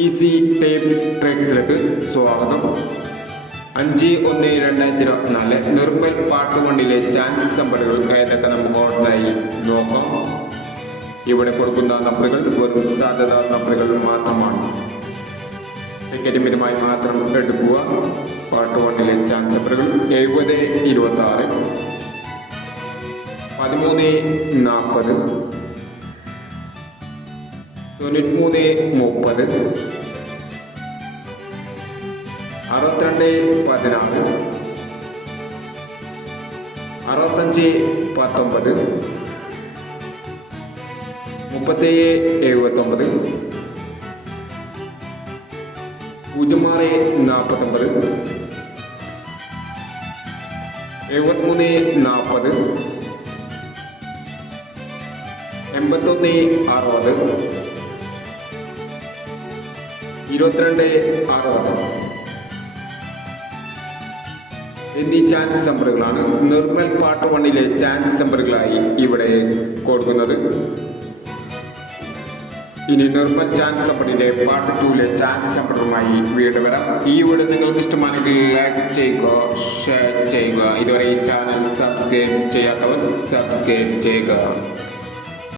Easy tips ട്രിക്സിലേക്ക് സ്വാഗതം. 5/1/2024 Nirmal പാട്ടുമണ്ണിലെ chance നമ്പറുകൾ ഏതൊക്കെ നമുക്ക് ഓർഡറായി നോക്കാം. ഇവിടെ കൊടുക്കുന്ന നമ്പറുകൾ വെറും സാധ്യതാ നമ്പറുകൾ മാത്രമാണ്. ടിക്കറ്റുമായി മാത്രം എടുക്കുക. പാട്ടുമണ്ണിലെ ചാൻസ് നമ്പറുകൾ 70, 26, 13, 40, 93, 30, 62, 16, 65, 19, 37, 79, 06, 49, 73, 40, 81, 60, 22, 60 എന്നീ ചാൻസ് നമ്പറുകളാണ് നിർമ്മൽ പാട്ടുമണ്ണിലെ ചാൻസ് നമ്പറുകളായി ഇവിടെ കൊടുക്കുന്നത്. ഇനി നിർമ്മൽ ചാൻസ് നമ്പറിന്റെ പാർട്ട് 2ലെ ചാൻസ് നമ്പറുമായി വീണ്ടും വരാം. ഈ വീഡിയോ നിങ്ങൾക്ക് ഇഷ്ടമാണെങ്കിൽ ലൈക്ക് ചെയ്യുക, ഷെയർ ചെയ്യുക. ഇതുവരെ ഈ ചാനൽ സബ്സ്ക്രൈബ് ചെയ്യാത്തവർ സബ്സ്ക്രൈബ് ചെയ്യുക.